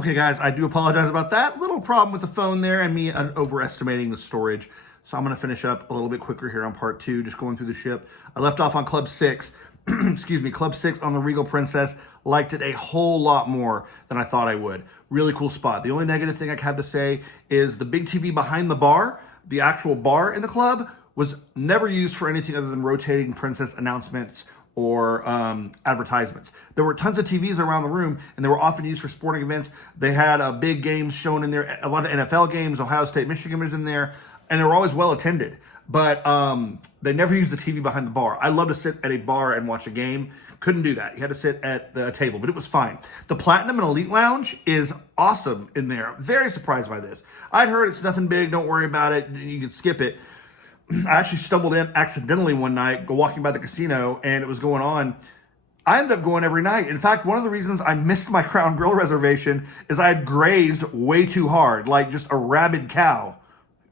Okay, guys, I do apologize about that. Little problem with the phone there and me overestimating the storage. So I'm going to finish up a little bit quicker here on part 2, just going through the ship. I left off on Club 6. Excuse me, Club 6 on the Regal Princess. Liked it a whole lot more than I thought I would. Really cool spot. The only negative thing I have to say is the big TV behind the bar, the actual bar in the club, was never used for anything other than rotating princess announcements or advertisements. There were tons of TVs around the room, and they were often used for sporting events. They had big games shown in there, a lot of NFL games. Ohio State, Michigan was in there, and they were always well attended. But they never used the TV behind the bar. I love to sit at a bar and watch a game. Couldn't do that. You had to sit at the table, but it was fine. The Platinum and Elite Lounge is awesome in there. Very surprised by this. I'd heard it's nothing big. Don't worry about it. You can skip it. I actually stumbled in accidentally one night, walking by the casino, and it was going on. I ended up going every night. In fact, one of the reasons I missed my Crown Grill reservation is I had grazed way too hard, like just a rabid cow.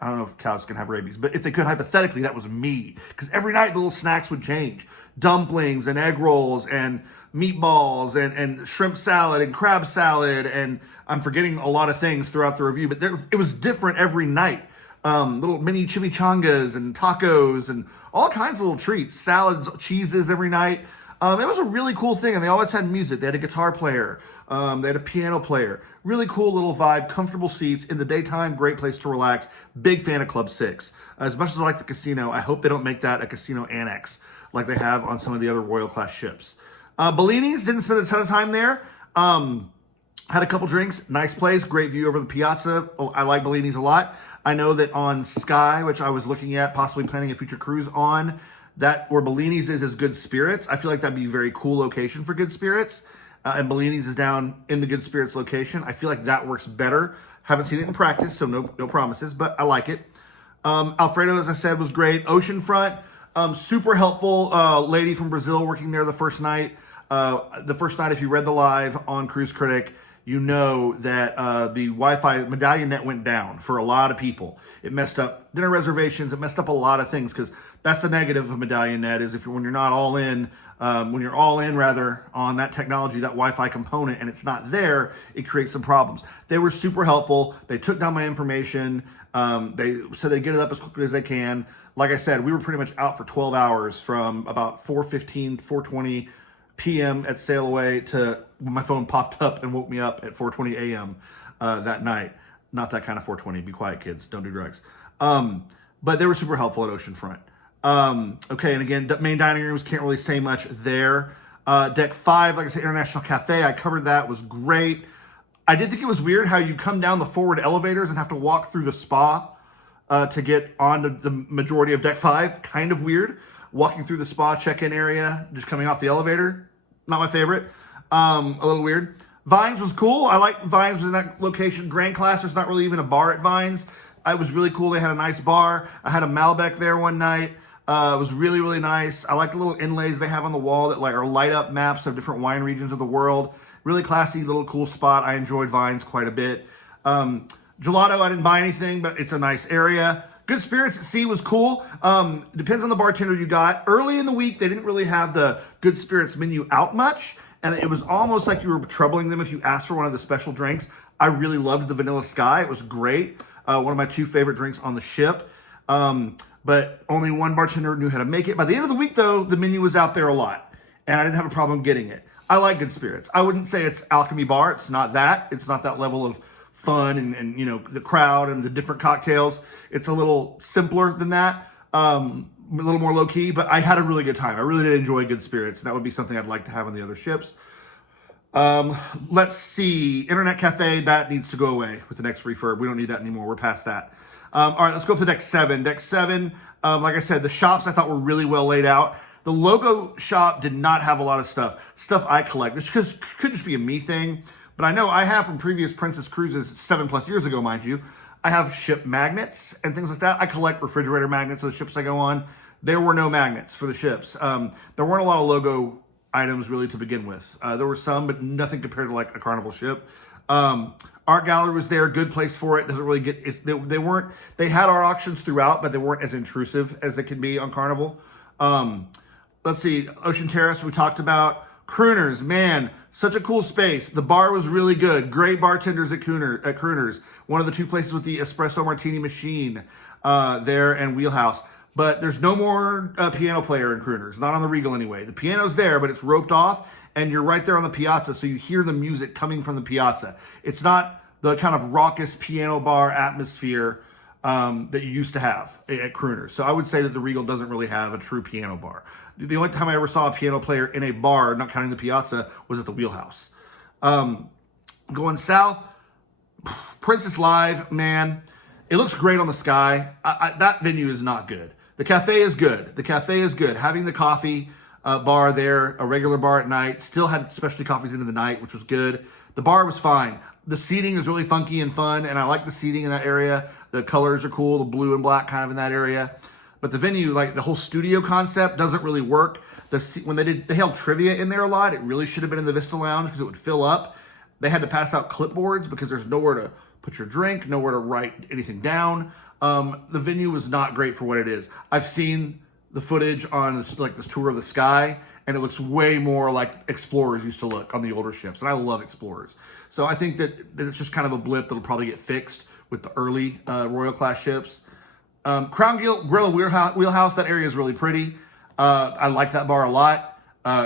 I don't know if cows can have rabies, but if they could, hypothetically, that was me. Because every night the little snacks would change. Dumplings and egg rolls and meatballs and shrimp salad and crab salad. And I'm forgetting a lot of things throughout the review, but it was different every night. Little mini chimichangas and tacos and all kinds of little treats, salads, cheeses every night. It was a really cool thing, and they always had music. They had a guitar player. They had a piano player. Really cool little vibe, comfortable seats. In the daytime, great place to relax. Big fan of Club 6. As much as I like the casino, I hope they don't make that a casino annex like they have on some of the other Royal Class ships. Bellini's, didn't spend a ton of time there. Had a couple drinks. Nice place. Great view over the piazza. I like Bellini's a lot. I know that on Sky, which I was looking at, possibly planning a future cruise on, that where Bellini's is Good Spirits. I feel like that'd be a very cool location for Good Spirits. And Bellini's is down in the Good Spirits location. I feel like that works better. Haven't seen it in practice, so no promises, but I like it. Alfredo, as I said, was great. Oceanfront, super helpful lady from Brazil working there the first night. If you read the live on Cruise Critic, you know that the Wi-Fi medallion net went down for a lot of people. It messed up dinner reservations. It messed up a lot of things because that's the negative of medallion net is when you're not all in, when you're all in rather on that technology, that Wi-Fi component, and it's not there, it creates some problems. They were super helpful. They took down my information. They said they'd get it up as quickly as they can. Like I said, we were pretty much out for 12 hours from about 4:15, 4:20 p.m. at sail away to when my phone popped up and woke me up at 4:20 a.m. That night. Not that kind of 4:20. Be quiet, kids. Don't do drugs. But they were super helpful at Oceanfront. Okay, and again, main dining rooms, can't really say much there. Deck 5, like I said, International Cafe, I covered that, was great. I did think it was weird how you come down the forward elevators and have to walk through the spa to get onto the majority of Deck 5. Kind of weird. Walking through the spa check-in area, just coming off the elevator. Not my favorite. A little weird. Vines was cool. I like Vines in that location. Grand Class, there's not really even a bar at Vines. It was really cool. They had a nice bar. I had a Malbec there one night. It was really, really nice. I like the little inlays they have on the wall that are light up maps of different wine regions of the world. Really classy, little cool spot. I enjoyed Vines quite a bit. Gelato, I didn't buy anything, but it's a nice area. Good Spirits at Sea was cool. Depends on the bartender you got. Early in the week, they didn't really have the Good Spirits menu out much, and it was almost like you were troubling them if you asked for one of the special drinks. I really loved the Vanilla Sky. It was great. One of my 2 favorite drinks on the ship. But only one bartender knew how to make it. By the end of the week, though, the menu was out there a lot, and I didn't have a problem getting it. I like Good Spirits. I wouldn't say it's Alchemy Bar. It's not that. It's not that level of fun and you know, the crowd and the different cocktails. It's a little simpler than that, a little more low-key, but I had a really good time. I really did enjoy Good Spirits. That would be something I'd like to have on the other ships. Let's see. Internet Cafe, that needs to go away with the next refurb. We don't need that anymore. We're past that. All right, let's go up to Deck 7. Deck 7, like I said, the shops I thought were really well laid out. The logo shop did not have a lot of stuff I collect. This could just be a me thing, but I know I have from previous Princess Cruises 7+ years ago, mind you. I have ship magnets and things like that. I collect refrigerator magnets of the ships I go on. There were no magnets for the ships. There weren't a lot of logo items really to begin with. There were some, but nothing compared to like a Carnival ship. Art gallery was there, good place for it. Doesn't really get, they had art auctions throughout, but they weren't as intrusive as they can be on Carnival. Let's see, Ocean Terrace we talked about. Crooners, man, such a cool space. The bar was really good. Great bartenders at Crooners. One of the two places with the espresso martini machine there and Wheelhouse. But there's no more piano player in Crooners, not on the Regal anyway. The piano's there, but it's roped off, and you're right there on the piazza, so you hear the music coming from the piazza. It's not the kind of raucous piano bar atmosphere that you used to have at Crooners. So I would say that the Regal doesn't really have a true piano bar. The only time I ever saw a piano player in a bar, not counting the piazza, was at the Wheelhouse. Going south, Princess Live, man, it looks great on the sky. That venue is not good. The cafe is good. The cafe is good. Having the coffee bar there, a regular bar at night, still had specialty coffees into the night, which was good. The bar was fine. The seating is really funky and fun, and I like the seating in that area. The colors are cool, the blue and black kind of in that area. But the venue, like the whole studio concept, doesn't really work. When they held trivia in there a lot, it really should have been in the Vista Lounge because it would fill up. They had to pass out clipboards because there's nowhere to put your drink, nowhere to write anything down. The venue was not great for what it is. I've seen the footage on this tour of the sky, and it looks way more like Explorers used to look on the older ships, and I love Explorers. So I think that it's just kind of a blip that'll probably get fixed with the early Royal class ships. Crown Grill Wheelhouse, that area is really pretty. I like that bar a lot.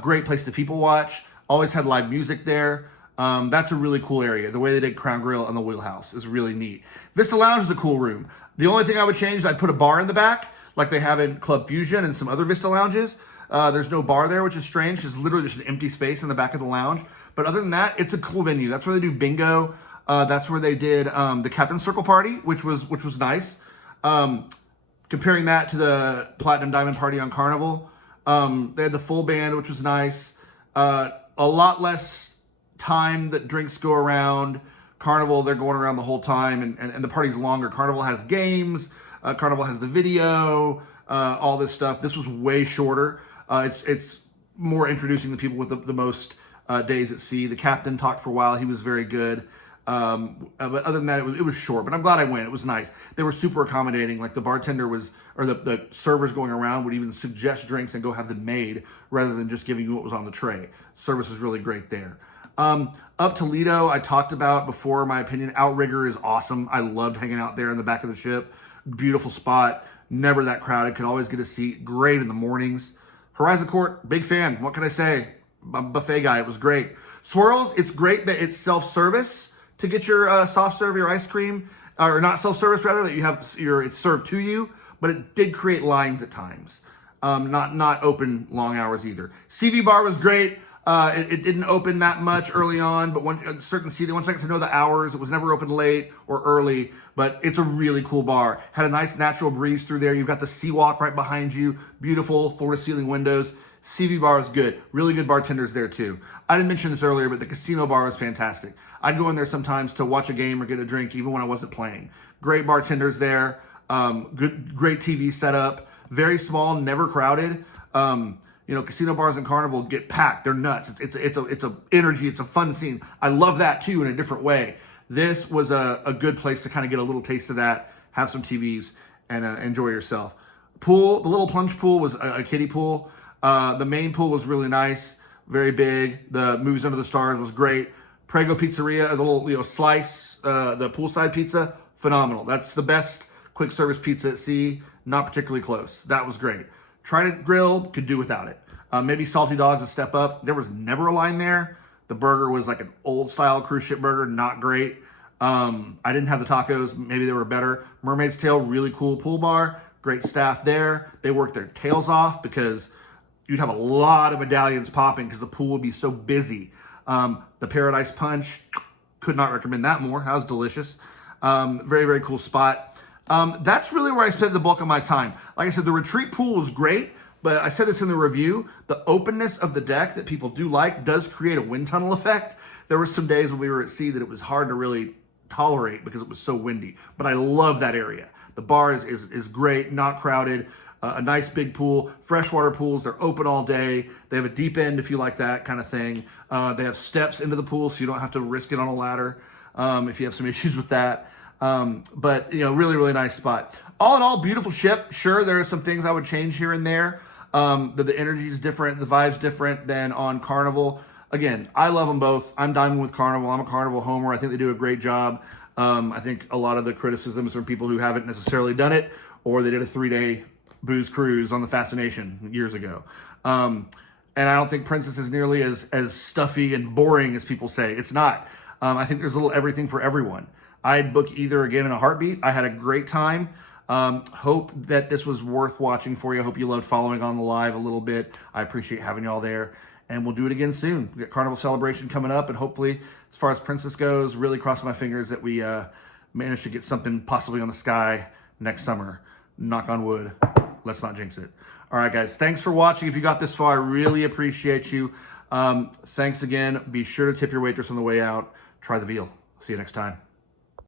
Great place to people watch. Always had live music there. That's a really cool area. The way they did Crown Grill and the Wheelhouse is really neat. Vista Lounge is a cool room. The only thing I would change is I'd put a bar in the back, like they have in Club Fusion and some other Vista Lounges. There's no bar there, which is strange. It's literally just an empty space in the back of the lounge. But other than that, it's a cool venue. That's where they do bingo. That's where they did the Captain's Circle Party, which was nice. Comparing that to the Platinum Diamond Party on Carnival, they had the full band, which was nice. A lot less time that drinks go around. Carnival, they're going around the whole time, and the party's longer. Carnival has games. Carnival has the video, all this stuff. This was way shorter. It's more introducing the people with the most days at sea. The captain talked for a while. He was very good. But other than that, it was short. But I'm glad I went. It was nice. They were super accommodating. Like the bartender the servers going around would even suggest drinks and go have them made rather than just giving you what was on the tray. Service was really great there. Up Toledo, I talked about before, my opinion. Outrigger is awesome. I loved hanging out there in the back of the ship. Beautiful spot. Never that crowded. Could always get a seat. Great in the mornings. Horizon Court, big fan. What can I say? I'm a buffet guy. It was great. Swirls, it's great that it's self-service to get your soft serve, your ice cream, or not self-service rather, that you have it's served to you, but it did create lines at times. Not open long hours either. CV Bar was great. It didn't open that much early on, but once I got to know the hours, it was never open late or early, but it's a really cool bar. Had a nice natural breeze through there. You've got the Seawalk right behind you. Beautiful floor-to-ceiling windows. CV Bar is good. Really good bartenders there too. I didn't mention this earlier, but the Casino Bar is fantastic. I'd go in there sometimes to watch a game or get a drink, even when I wasn't playing. Great bartenders there. Great TV setup. Very small, never crowded. Casino bars and Carnival get packed. They're nuts. It's a energy. It's a fun scene. I love that too in a different way. This was a good place to kind of get a little taste of that, have some TVs, and enjoy yourself. Pool, the little plunge pool was a kiddie pool. The main pool was really nice, very big. The Movies Under the Stars was great. Prego Pizzeria, a little slice, the poolside pizza, phenomenal. That's the best quick service pizza at sea. Not particularly close. That was great. Trident Grill, could do without it. Maybe Salty Dogs a step up. There was never a line there. The burger was like an old style cruise ship burger, not great. I didn't have the tacos. Maybe they were better. Mermaid's Tail, really cool pool bar. Great staff there. They worked their tails off because you'd have a lot of medallions popping because the pool would be so busy. The Paradise Punch, could not recommend that more. That was delicious. Very, very cool spot. That's really where I spent the bulk of my time. Like I said, the retreat pool was great, but I said this in the review, the openness of the deck that people do like does create a wind tunnel effect. There were some days when we were at sea that it was hard to really tolerate because it was so windy, but I love that area. The bar is great, not crowded, a nice big pool, freshwater pools, they're open all day. They have a deep end if you like that kind of thing. They have steps into the pool so you don't have to risk it on a ladder if you have some issues with that. But really, really nice spot. All in all, beautiful ship. Sure, there are some things I would change here and there. that the energy is different, the vibe's different than on Carnival. Again, I love them both. I'm diamond with Carnival. I'm a Carnival homer. I think they do a great job. I think a lot of the criticisms from people who haven't necessarily done it, or they did a 3-day booze cruise on the Fascination years ago. And I don't think Princess is nearly as stuffy and boring as people say. It's not. I think there's a little everything for everyone. I'd book either again in a heartbeat. I had a great time. Hope that this was worth watching for you. I hope you loved following on the live a little bit. I appreciate having y'all there. And we'll do it again soon. We got Carnival Celebration coming up. And hopefully, as far as Princess goes, really cross my fingers that we manage to get something possibly on the sky next summer. Knock on wood. Let's not jinx it. All right, guys. Thanks for watching. If you got this far, I really appreciate you. Thanks again. Be sure to tip your waitress on the way out. Try the veal. See you next time.